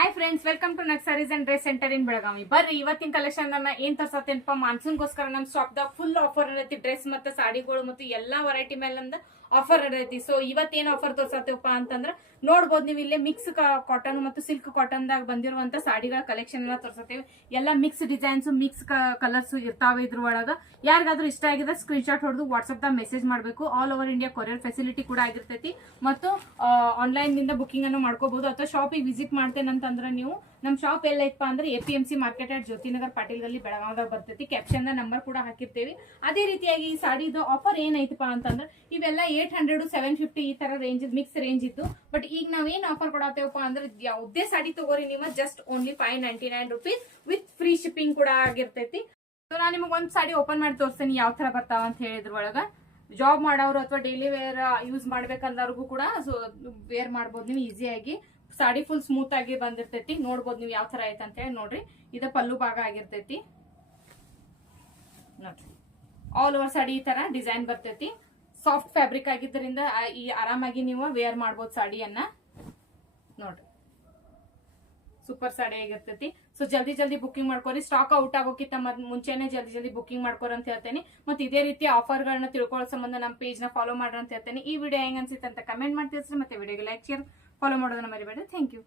Hi friends, welcome to ನಕ್ sarees and dress centre in Belagavi. ಬರ್ರಿ ಇವತ್ತಿನ ಕಲೆಕ್ಷನ್ ಅನ್ನ ಏನ್ ತರ್ಸತ್ತೇನಪ್ಪ, ಮಾನ್ಸೂನ್ಗೋಸ್ಕರ ನಮ್ ಶಾಪ್ ದಾಗ ಫುಲ್ ಆಫರ್ ಇರೈತಿ. ಡ್ರೆಸ್ ಮತ್ತೆ ಸಾಡಿಗಳು ಮತ್ತು ಎಲ್ಲಾ ವೆರೈಟಿ ಮೇಲೆ ನಮ್ದು ಆಫರ್ ಇರೈತಿ. ಸೊ ಇವತ್ತೇನ್ ಆಫರ್ ತೋರ್ಸತ್ತೇವಪ್ಪ ಅಂತಂದ್ರ ನೋಡ್ಬೋದು ನೀವು ಇಲ್ಲೇ ಮಿಕ್ಸ್ ಕಾಟನ್ ಮತ್ತು ಸಿಲ್ಕ್ ಕಾಟನ್ ದಾಗ ಬಂದಿರುವಂತ ಸಾಡಿಗಳ ಕಲೆಕ್ಷನ್ ಎಲ್ಲ ತೋರ್ಸತ್ತೇವೆ. ಎಲ್ಲಾ ಮಿಕ್ಸ್ ಡಿಸೈನ್ಸ್, ಮಿಕ್ಸ್ ಕಲರ್ಸ್ ಇರ್ತಾವೆ. ಇದ್ರೊಳಗ ಯಾರಿಗಾದ್ರೂ ಇಷ್ಟ ಆಗಿದೆ ಸ್ಕ್ರೀನ್ ಶಾಟ್ ಹೊಡೆದು ವಾಟ್ಸ್ಆಪ್ ದಾಗ ಮೆಸೇಜ್ ಮಾಡಬೇಕು. All over India courier facility ಕೂಡ ಆಗಿರ್ತೈತಿ. ಮತ್ತು ಆನ್ಲೈನ್ ನಿಂದ ಬುಕಿಂಗ್ ಅನ್ನು ಮಾಡ್ಕೋಬಹುದು. ಅಥವಾ ಶಾಪಿಗೆ ವಿಸಿಟ್ ಮಾಡ್ತೇನಂತಂದ್ರ ನೀವು ನಮ್ ಶಾಪ್ ಎಲ್ಲ ಐತಪ್ಪ ಅಂದ್ರೆ APMC ಮಾರ್ಕೆಟ್ ಅಟ್ ಜ್ಯೋತಿನಗರ್ ಪಾಟೀಲ್ ಗಲ್ಲಿ ಬೆಳಗಾವದಾಗ ಬರ್ತೈತಿ. ಕ್ಯಾಪ್ಷನ್ ನಂಬರ್ ಕೂಡ ಹಾಕಿರ್ತೇವಿ. ಅದೇ ರೀತಿಯಾಗಿ ಈ ಸಾಡಿದು ಆಫರ್ ಏನೈತಪ್ಪ ಅಂತಂದ್ರೆ ಇವೆಲ್ಲ 800 750 ಈ ತರ ರೇಂಜ್ ಮಿಕ್ಸ್ ರೇಂಜ್ ಇತ್ತು. ಬಟ್ ಈಗ ನಾವ್ ಏನ್ ಆಫರ್ ಕೊಡತ್ತೇವಪ್ಪ ಅಂದ್ರೆ ಯಾವುದೇ ಸಾಡಿ ತಗೋರಿ ನೀವು just only 599 rupees with free shipping ಕೂಡ ಆಗಿರ್ತೈತಿ. ಸೊ ನಾನು ನಿಮಗೆ ಒಂದ್ ಸಾಡಿ ಓಪನ್ ಮಾಡಿ ತೋರಿಸ್ತೇನೆ ಯಾವ ತರ ಬರ್ತಾವ ಅಂತ ಹೇಳಿದ್ರ ಒಳಗ. ಜಾಬ್ ಮಾಡೋರು ಅಥವಾ ಡೈಲಿ ವೇರ್ ಯೂಸ್ ಮಾಡ್ಬೇಕಂದವ್ರಿಗೂ ಕೂಡ ಸೊ ವೇರ್ ಮಾಡ್ಬೋದು ನೀವು ಈಸಿಯಾಗಿ. ಸಾಡಿ ಫುಲ್ ಸ್ಮೂತ್ ಆಗಿ ಬಂದಿರ್ತೈತಿ. ನೋಡ್ಬೋದು ನೀವು ಯಾವ ತರ ಐತೆ ಅಂತ ಹೇಳಿ. ನೋಡ್ರಿ, ಇದ ಪಲ್ಲು ಭಾಗ ಆಗಿರ್ತೈತಿ. ನೋಡ್ರಿ, ಆಲ್ ಓವರ್ ಸಾಡಿ ಈ ತರ ಡಿಸೈನ್ ಬರ್ತೈತಿ. ಸಾಫ್ಟ್ ಫ್ಯಾಬ್ರಿಕ್ ಆಗಿದ್ದರಿಂದ ಈ ಆರಾಮಾಗಿ ನೀವು ವೇರ್ ಮಾಡ್ಬೋದು ಸಾಡಿಯನ್ನ. ನೋಡ್ರಿ, ಸೂಪರ್ ಸಾಡಿ ಆಗಿರ್ತೈತಿ. ಸೊ ಜಲ್ದಿ ಬುಕಿಂಗ್ ಮಾಡ್ಕೋರಿ. ಸ್ಟಾಕ್ ಔಟ್ ಆಗೋಕ್ಕಿಂತ ಮುಂಚೆನೆ ಜಲ್ದಿ ಬುಕಿಂಗ್ ಮಾಡ್ಕೋರಿ ಅಂತ ಹೇಳ್ತೇನೆ. ಮತ್ತೆ ಇದೇ ರೀತಿ ಆಫರ್ ಗಳನ್ನ ತಿಳ್ಕೊಳ್ಳೋ ಸಂಬಂಧ ನಮ್ಮ ಪೇಜ್ ನ ಫಾಲೋ ಮಾಡ್ರಿ ಅಂತ ಹೇಳ್ತೇನೆ. ಈ ವಿಡಿಯೋ ಹೆಂಗ್ ಅನ್ಸಿತ್ತು ಅಂತ ಕಮೆಂಟ್ ಮಾಡಿ ತಿಳಿಸ್ರಿ. ಮತ್ತೆ ವಿಡಿಯೋಗೆ ಲೈಕ್, ಶೇರ್, ಫಾಲೋ ಮಾಡೋದನ್ನ ಮರಿಬೇಡಿ. Thank you.